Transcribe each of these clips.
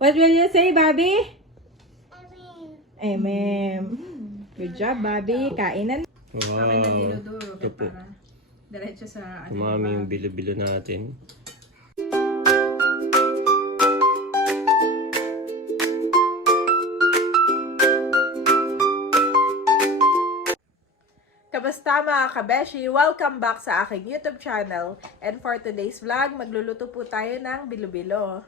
What will you say, Bobby? Amen. Good job, Bobby. Kainan. Wow. Akin na dinuduro Ito po. para diretso sa ano. Umami yung bilo-bilo natin. Kamusta mga kabeshi? Welcome back sa aking YouTube channel. And for today's vlog, magluluto po tayo ng bilo-bilo.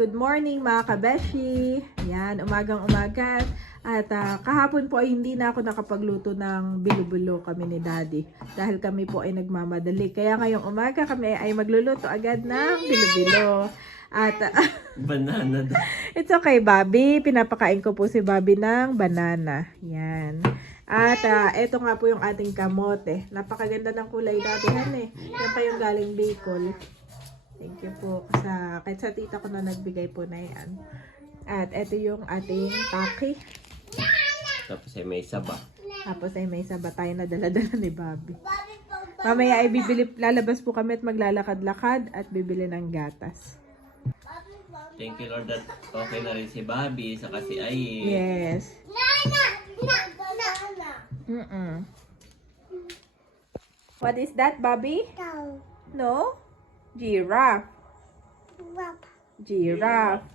Good morning mga kabeshi! Yan, umagang umaga. At ah, kahapon po ay hindi na ako nakapagluto ng bilo-bilo kami ni Daddy. Dahil kami po ay nagmamadali. Kaya ngayong umaga kami ay magluluto agad ng bilo-bilo. At ah, Banana. It's okay, Bobby. Pinapakain ko po si Bobby ng banana. Yan. At ah, ito nga po yung ating kamote. Napakaganda ng kulay dati. Han eh. Yan pa yung galing Bicol. Thank you po sa kahit sa tita ko na nagbigay po na yan. At ito yung ating taki. Tapos ay may saba. Tapos ay may saba tayo na dala-dala ni Bobby. Mamaya ay bibili, lalabas po kami at maglalakad-lakad at bibili ng gatas. Thank you Lord that okay na rin si Bobby sa kasi ay Yes. Mm-mm. What is that, Bobby? No? Giraffe. Giraffe.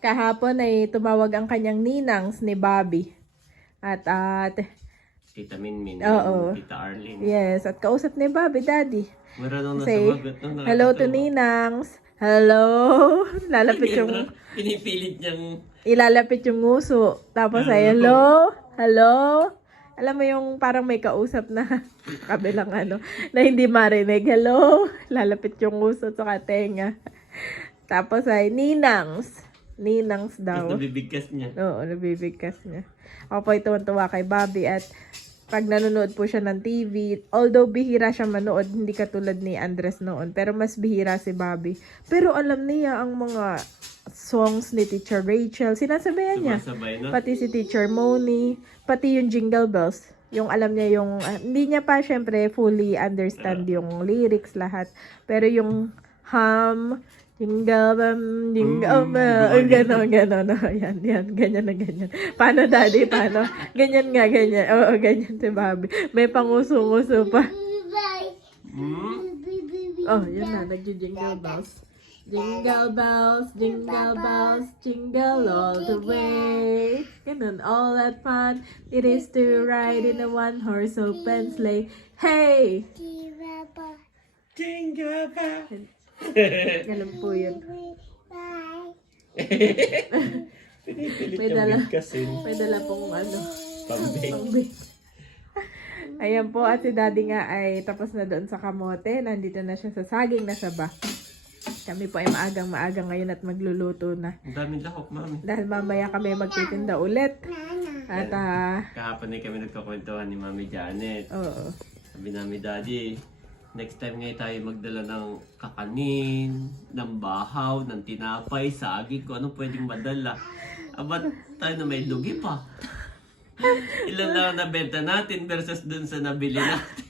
Kahapon ay tumawag ang kanyang ninangs ni Bobby. At at Tita Minmin, Oo. Tita Arlene. yes, at kausap ni Bobby, Daddy. Meron nung Say, nasumagot no, Hello to nakakatawa. ninangs. Hello. Lalapit yung Pinipilit niyang ilalapit yung nguso. Tapos ay, hello? Hello? Alam mo yung parang may kausap na kabilang ano, na hindi marinig. Hello? Lalapit yung nguso sa tenga. Tapos ay, ninangs. Ninangs daw. tapos nabibigkas niya. Oo, nabibigkas niya. Ako po ito tuwa kay Bobby at pag nanonood po siya ng TV, although bihira siya manood, hindi katulad ni Andres noon, pero mas bihira si Bobby. Pero alam niya ang mga songs ni Teacher Rachel. Sinasabayan niya. Sumasabay no? Pati si Teacher Moni, pati yung Jingle Bells. Yung alam niya yung, ah, hindi niya pa syempre fully understand yung lyrics lahat. Pero yung hum, jingle bell, jingle Mm, bell, gumagano. gano'n, gano'n, oh, yan, yan, ganyan na ganyan. Paano daddy, paano? Ganyan nga, ganyan. Oo, ganyan si Bobby. May panguso-nguso pa. Hmm? Oh, yun na, nagji-jingle bells. Jingle bells, jingle bells, jingle all the way. Ganun, all that fun it is to ride in a one-horse open sleigh. Hey! Jingle bell. Ganun po yun. Pinipilit May dala. May dala pong ano, Pambing. pambing. Ayan po, at si daddy nga ay tapos na doon sa kamote. Nandito na siya sa saging na saba. Kami po ay maagang-maagang ngayon at magluluto na. Ang daming lahok, mami. Dahil mamaya kami magtitinda ulit. At ah, Kahapon ay kami nagkakwentuhan ni Mami Janet. oo. Sabi namin, Daddy, next time ngayon tayo magdala ng kakanin, ng bahaw, ng tinapay, saging, kung anong pwedeng madala. Abat tayo na may lugi pa. Ilan lang ang nabenta natin versus dun sa nabili natin.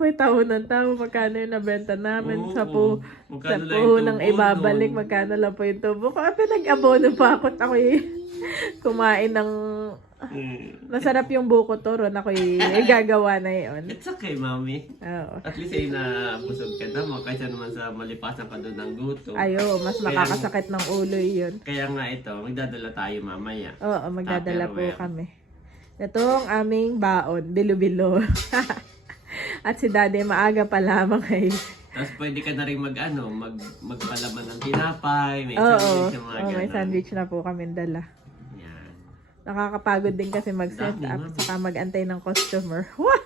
Po, taho ng taho. Magkano yung nabenta namin Oo, sa po. Sa magkano lang po yung nang tubo ibabalik. nun? Magkano lang po yung tubo. Ah, pinag-abono pa ako. Ako kumain ng... Hmm. Masarap yung buko toro na ko gagawa na yun. It's okay, Mami. Oo. At least ay nabusog ka naman kaysa naman sa malipasan ka doon ng gutom. Ayo, mas makakasakit ng ulo yun. Kaya nga ito, magdadala tayo mamaya. Oo, magdadala po Tupperware. kami. Ito ang aming baon, bilo-bilo. At si daddy maaga pa lamang ay Tapos pwede ka na rin mag, ano, mag, magpalaman ng tinapay, may Oo, sandwich, yung mga oo, may ganun. sandwich na po kami dala. Yan. Nakakapagod din kasi mag-set Dami, up ma'am. saka mag-antay ng customer. Wah!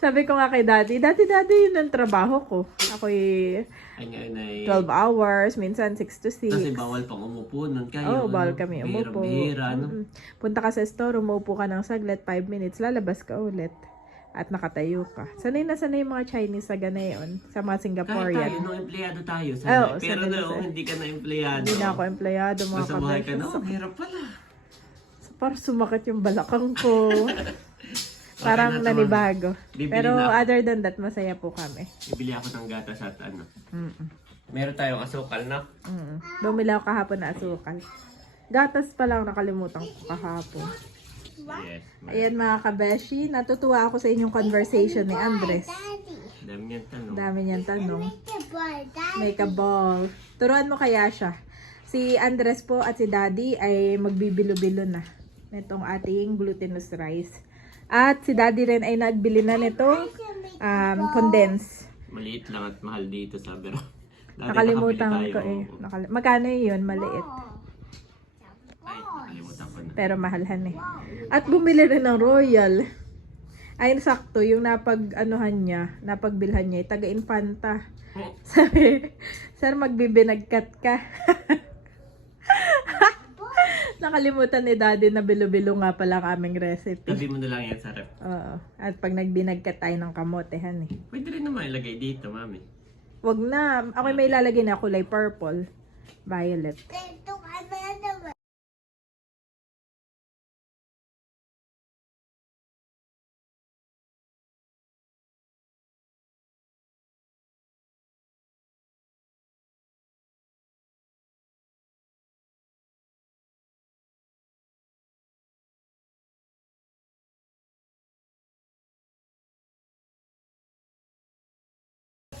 Sabi ko nga kay daddy, dati dati yun ang trabaho ko. Ako'y Kanya yun ay... 12 hours, minsan 6 to 6. Kasi bawal pang umupo nun Oo, kayo. bawal ano, kami umupo. Bihira, no? Mm-mm. Punta ka sa store, umupo ka ng saglit, 5 minutes, lalabas ka ulit. At nakatayo ka. Sanay na sanay mga Chinese sa ganayon, sa mga Kahit Singaporean. tayo, nung empleyado tayo. Sanay. Pero sanay sanay. hindi ka na empleyado. Hindi na ako empleyado, mga Basta buhay ka na, oh, hirap pala. Parang sumakit yung balakang ko. Parang na nanibago. Bibili Pero na other than that, masaya po kami. Bibili ako ng gatas at ano. Mm-mm. Meron tayong asukal na. Mm. Bumili ako kahapon na asukal. Gatas pa lang nakalimutan ko kahapon. Yes. Ayan mga kabeshi, natutuwa ako sa inyong conversation ni Andres. Dami niyang tanong. Dami niyang tanong. Make a ball. Turuan mo kaya siya. Si Andres po at si Daddy ay magbibilo-bilo na nitong ating glutinous rice. At si Daddy rin ay nagbili na nitong um, condense. Maliit lang at mahal dito sa. Dati Nakalimutan ko eh. Nakal- Magkano yun? Maliit. Ay, nakalimutan ko na. Pero mahalhan eh. At bumili rin ng Royal. Ay, sakto. Yung napag, anuhan niya, napagbilhan niya, taga Infanta. Sabi, sir, magbibinagkat ka. Nakalimutan ni daddy na bilo-bilo nga pala ang aming recipe. Tabi mo na lang yan sa. Oo. At pag nagbinagkat tayo ng kamotehan eh. Pwede rin naman ilagay dito, mami. Wag na. Ako may ilalagay na kulay purple. Violet.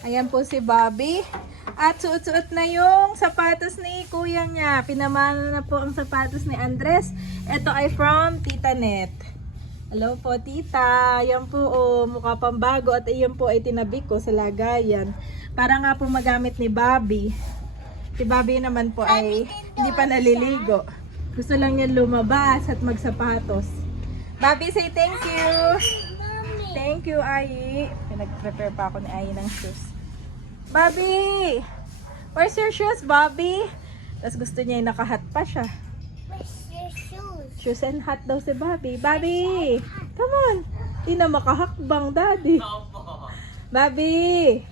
Ayan po si Bobby. At suot-suot na yung sapatos ni kuya niya. Pinamana na po ang sapatos ni Andres. Ito ay from Tita Net. Hello po, tita. Yan po, oh, mukha pang bago. At iyan po ay tinabi ko sa lagayan. Para nga po magamit ni Bobby. Si Bobby naman po ay hindi pa naliligo. Gusto lang niya lumabas at magsapatos. Bobby, say thank you. Thank you, Ai. Pinag-prepare pa ako ni Ai ng shoes. Bobby! Where's your shoes, Bobby? Tapos gusto niya yung nakahat pa siya. Shoes and hat daw si Bobby. Bobby! Come on! Di na makahakbang, daddy. Bobby!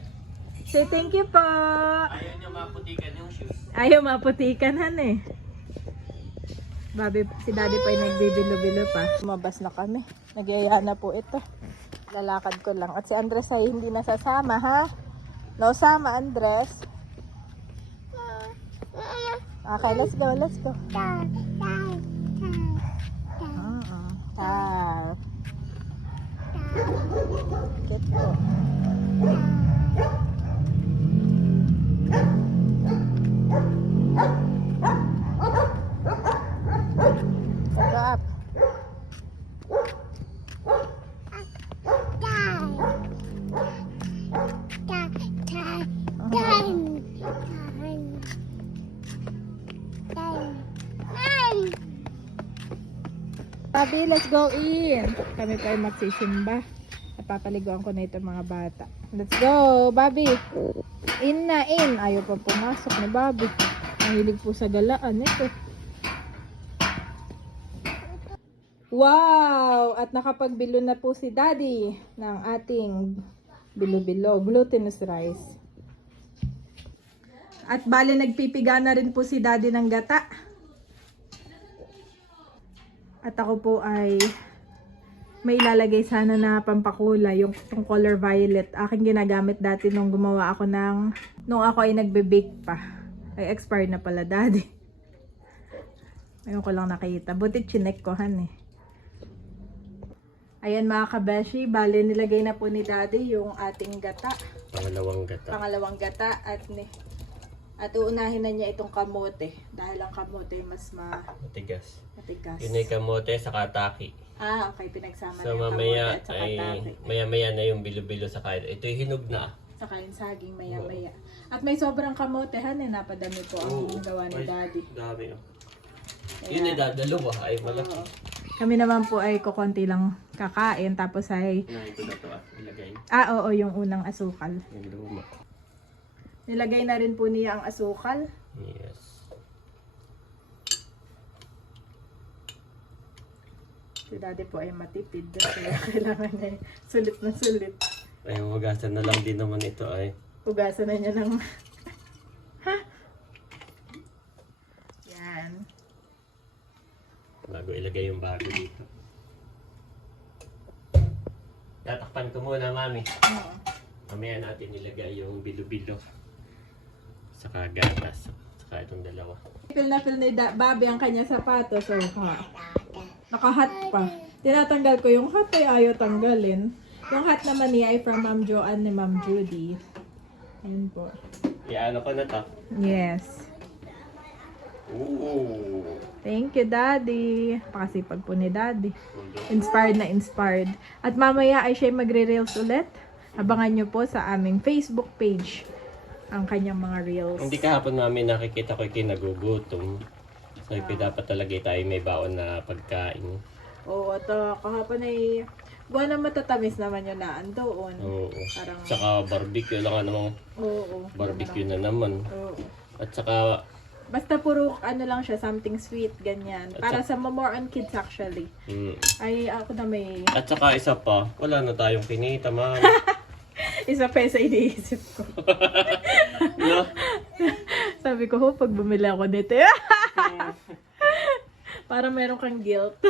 Say thank you po. Ayaw niyo maputikan yung shoes. Ayaw maputikan, han eh. Bobby, si daddy pa yung nagbibilo-bilo pa. Lumabas na kami. Nagyaya na po ito. Lalakad ko lang. At si Andres ay hindi nasasama, ha? No sama, Andres. Okay, let's go, let's go. Mm-mm. Tar. Get po. Go in. Kami pa ay magsisimba. At papaliguan ko na ito mga bata. Let's go, Bobby. In na in. Ayaw pa pumasok ni Bobby. Mahilig po sa galaan ito. Wow! At nakapagbilo na po si Daddy ng ating bilo-bilo, glutinous rice. At bale nagpipiga na rin po si Daddy ng gata. At ako po ay may ilalagay sana na pampakulay, yung, yung color violet. Aking ginagamit dati nung gumawa ako ng, nung ako ay nagbe-bake pa. Ay expired na pala daddy. Ayun ko lang nakita. Buti chinek ko han eh. Ayan mga kabeshi, bale nilagay na po ni daddy yung ating gata. Pangalawang gata. Pangalawang gata at ni at uunahin na niya itong kamote dahil ang kamote mas ma Matigas. matigas. Yun ay kamote sa kataki. Ah, okay. Pinagsama So na yung kamote mamaya at saka ay tabi. maya-maya na yung bilo-bilo sa kain. Ito yung hinog na. Saka yung saging maya-maya. At may sobrang kamote, han eh. Napadami po ang Oo. gawa ni Ay, daddy. Dami oh. Yun ay dadalawa. Ay malaki. Oo. Kami naman po ay kukunti lang kakain. Tapos ay, Unahin ko na ito ah. Ilagay. ah oo, yung unang asukal. Yung luma. Nilagay na rin po niya ang asukal. Yes. Si daddy po ay matipid. Kaya kailangan niya sulit na sulit. Ay, hugasan na lang din naman ito ay. Hugasan na niya ng... Yan. Bago ilagay yung bago dito. Tatakpan ko muna, mami. Oo. Mamaya natin ilagay yung bilo-bilo. Saka gatas. Saka itong dalawa. Feel na feel ni da- Bobby ang kanya sapatos. So, ha. Nakahat pa. Tinatanggal ko yung hat ay ayaw tanggalin. Yung hat naman niya ay from Ma'am Joanne ni Ma'am Judy. Ayan po. Iano ko na to. Yes. Ooh. Thank you, Daddy. Pakasipag po ni Daddy. Inspired na inspired. At mamaya ay siya magre-reels ulit. Abangan nyo po sa aming Facebook page ang kanyang mga reels. Hindi kahapon namin nakikita ko kinagugutom. Sabi ko dapat talaga tayo may baon na pagkain. Oo, at uh, kahapon ay buwan na matatamis naman yun na andoon. Oo. Parang, Saka barbecue lang namang oo. barbecue na naman. Oo. At saka Basta puro ano lang siya, something sweet, ganyan. Para sa more on kids actually. mm, Ay, ako na may at saka isa pa, wala na tayong kinita, ma'am. isa pa sa iniisip ko. no? Sabi ko, ho, pag bumili ako nito. Para meron kang guilt.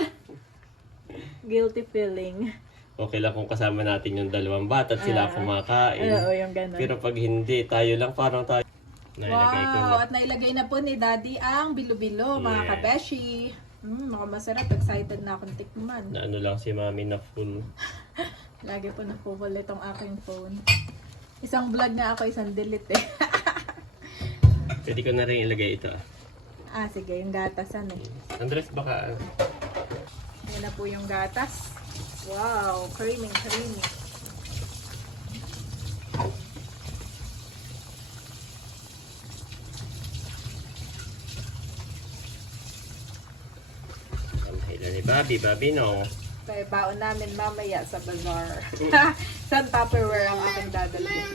Guilty feeling. Okay lang kung kasama natin yung dalawang bata at sila ang kumakain. Oo, yung ganun. Pero pag hindi, tayo lang parang tayo. Nailagay ko na. Wow! At nailagay na po ni Daddy ang bilo-bilo, mga kabeshi. Hmm, mukhang masarap. Excited na akong tikman. Na ano lang si mami na full. Lagi po nakukul itong aking phone. Isang vlog na ako, isang delete eh. Pwede ko na rin ilagay ito. ah. ah, sige, yung gatasan eh. Andres, baka Yan na po yung gatas. Wow, creamy, creamy. ang hila ni Bobby. Bobby, no? Kaya baon namin mamaya sa bazaar. Sa Tupperware ang aking dadalhin.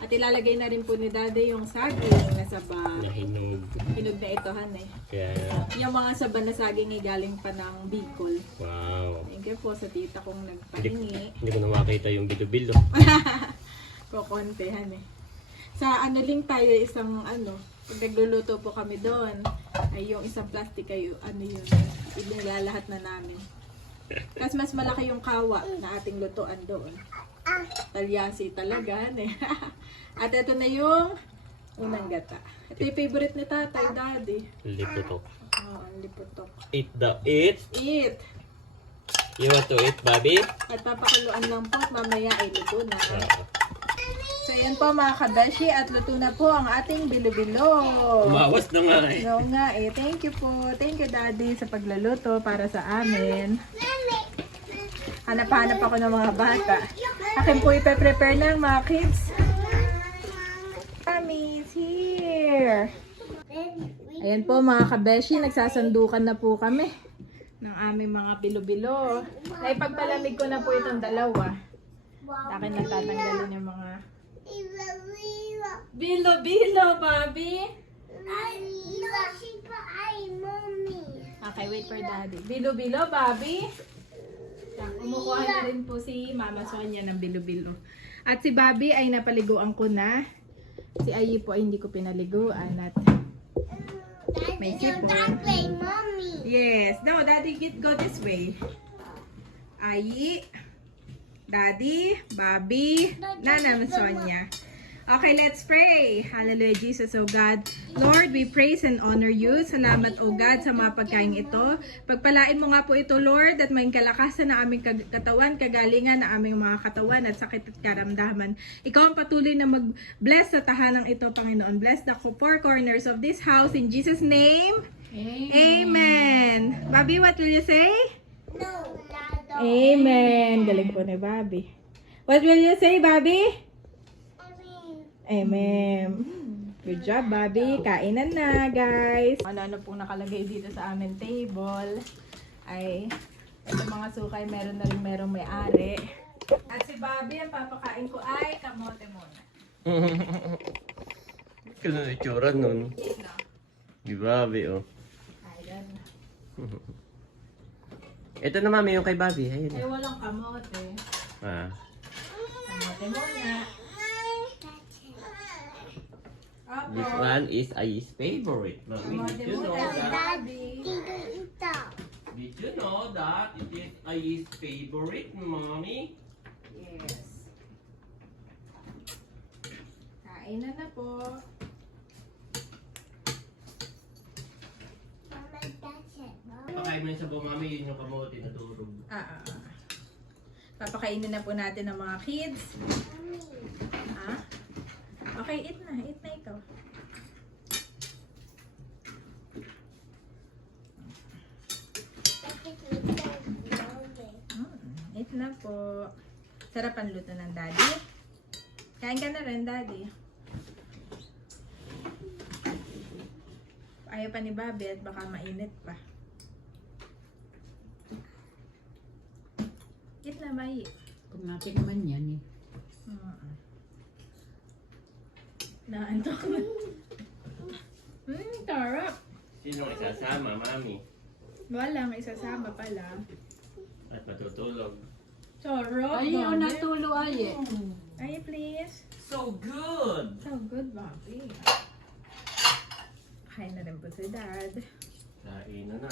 At ilalagay na rin po ni Daddy yung saging na saba. Nahinog. Hinog na ito, han eh. Kaya, Yung mga saba na saging ay galing pa ng Bicol. wow. Thank you po sa tita kong Hindi, nagpahingi. hindi ko na makita yung bilo-bilo. Kukontehan eh. Sa ano link tayo, isang ano, pag nagluluto po kami doon, ay yung isang plastic ay ano yun, inilalahat na namin. Kasi mas malaki yung kawa na ating lutuan doon. Talyasi talaga, eh. At ito na yung unang gata. Ito yung favorite ni tatay, daddy. Liputok. Oh, ang liputok. Eat the eat. Eat! You want to eat, Bobby? At papakuluan lang po at mamaya ay luto na. Ah, So yan po mga kabeshi at luto na po ang ating bilo-bilo. umawas na nga eh. Oo nga eh. Thank you po. Thank you daddy sa pagluluto para sa amin. Hanap-hanap ako ng mga bata. Akin po ipe-prepare ng mga kids. Mommy's here. Ayan po mga kabeshi, nagsasandukan na po kami ng aming mga bilo-bilo. Naipagpalamig ko na po itong dalawa. Akin na tatanggalin yung mga bilo-bilo, Bobby. Okay, wait for daddy. Bilo-bilo, Bobby. Yan, Kumukuha na rin po si Mama Sonia ng bilo-bilo. At si Bobby ay napaliguan ko na. Si Ayi po ay hindi ko pinaliguan at may sipon. Yes. No, Daddy, get go this way. Ayi, Daddy, Bobby, Nana, Sonia. Okay, let's pray. Hallelujah, Jesus, O God. Lord, we praise and honor you. Salamat, O God, sa mga pagkain ito. Pagpalain mo nga po ito, Lord, at may kalakasan na aming katawan, kagalingan na aming mga katawan at sakit at karamdaman. Ikaw ang patuloy na mag-bless sa tahanang ito, Panginoon. Bless the four corners of this house in Jesus' name. Amen. Bobby, what will you say? Amen. Galing po ni Bobby. What will you say, Bobby? Amen. Good job, Bobby. Kainan na, guys. Ano-ano pong nakalagay dito sa aming table. Ay, ito mga sukay, meron na rin merong may-ari. At si Bobby, ang papakain ko ay kamote muna. Kailan na itsura nun? No? Di Bobby, oh. Ayan. Ito na mami, yung kay Bobby. Ayun. Ay, walang kamote. Ah. Kamote muna. This Opo. one is Ay's favorite. Mami, Kamote you know that. Did you know that it is Ai's favorite, mommy? Yes. Kain na na po. Mama, that's it. Pakain mo yung sabaw, mami, yun yung kamote na turog. Ah, ah, ah. Papakainin na po natin ng mga kids. Mommy. Ah? Okay, eat na. Eat na ikaw. Mm, eat na po. Sarap ang luto ng daddy. Kain ka na rin, daddy. Ayaw pa ni Bobby at baka mainit pa. Eat na, Mai. Kung natin naman yan eh. Mm. Naantok na. Hmm, sarap. Sino ang isasama, mami? Walang isasama pala. At matutulog. Sarap, Ay, yun Bobby. natulo ay eh. Ay, please. So good! So good, Bobby. Kain na rin po si Dad. Kain na na.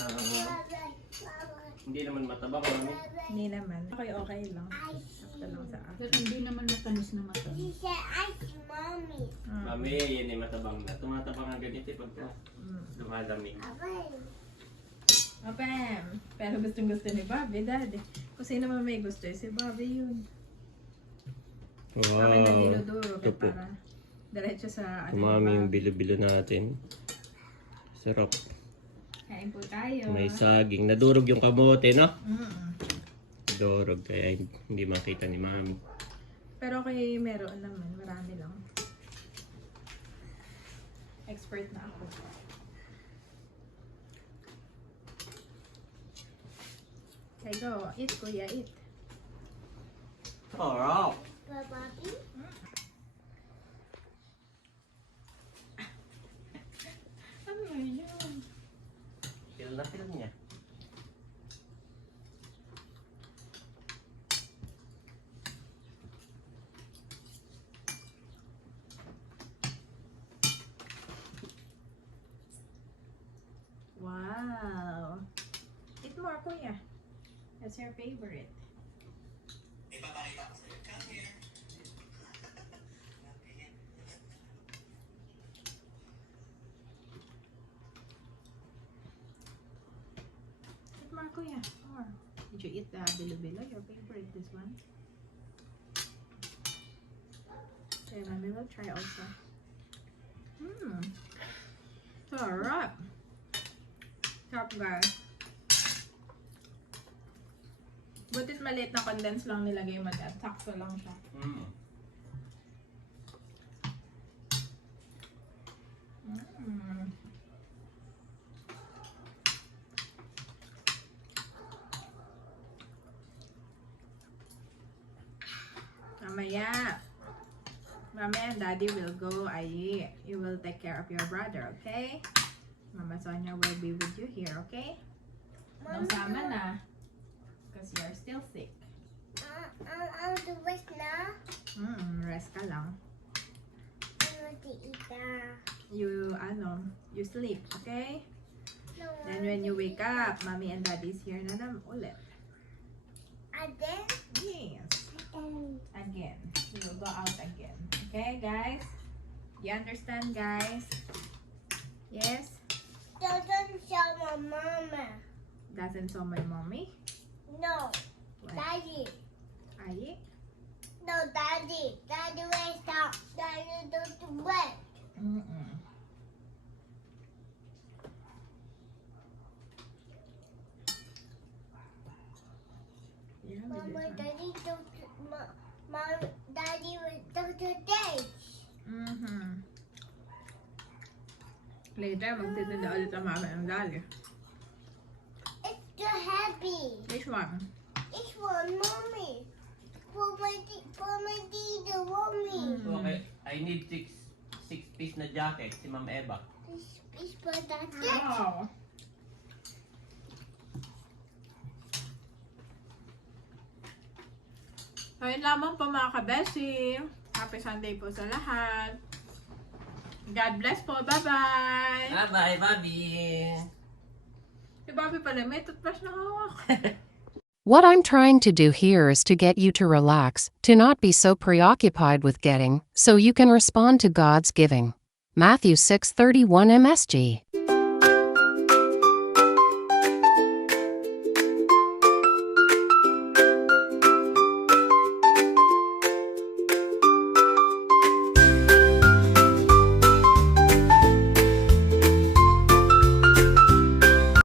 Hindi naman matabang, mami. Hindi naman. Okay, okay lang. Ito lang sa akin. Pero hindi naman matamis na She matamis. said, I see mommy. Mm. Mami, yan ay matabang na. Tumatabang ang ganito eh, pagka Mm. lumalamig. Abay. Opem. Pero gustong gusto ni Bobby, Dad. Kung sino man may gusto, si Bobby yun. Akin na dinudurog Ito eh, para diretso sa ano. Mami yung bilo-bilo natin. Sarap. Kain po tayo. May saging. Nadurog yung kamote, no? Mm. Nadurog, kaya hindi makita ni mami. Pero kay meron naman, marami lang. Expert na ako. Okay, go. Eat, kuya, eat. Sarap! Bobby. Ano yun? Feel na niya. Wow. Eat more, kuya. That's your favorite. Eat more, kuya. More. Did you eat the bilo-bilo? Your favorite, this one? Okay, mommy will try also. Mmm. Sarap. Sarap, guys. Butit maliit na condense lang nilagay mo dyan. Sakto lang siya. Mm. Mamaya. Daddy will go. Ay, you will take care of your brother, okay? Mama Sonia will be with you here, okay? Nung sama na. Because you're still sick. Uh, uh, I'll do this now. Mm, rest ka lang. I want to eat that. You, ano, you sleep, okay? No, Then when you wake up, mommy and daddy's here na naman ulit. Again? And Again. We will go out again. Okay, guys? You understand, guys? Yes? doesn't show my mama. Doesn't saw my mommy? No, What? daddy. Ay? No, daddy. Daddy, wait up. Daddy, don't wait. Mm-mm. Yeah, we Mama, daddy, don't. Ma- Mom, daddy, will Dr. Date. Mhm. Later, magtitinda ulit ang mama ng dali. It's too heavy. Which one? It's for mommy. For my, for my dito, mommy. Mm. Okay, I need six six piece na jacket si Ma'am Eva. This is for that. Wow. Ayun lamang po mga kabeshi. Happy Sunday po sa lahat. God bless po. Bye-bye. Bye-bye, Bobby! Si Bobby pala, may toothbrush na hawak. What I'm trying to do here is to get you to relax, to not be so preoccupied with getting, so you can respond to God's giving. Matthew 6:31 MSG.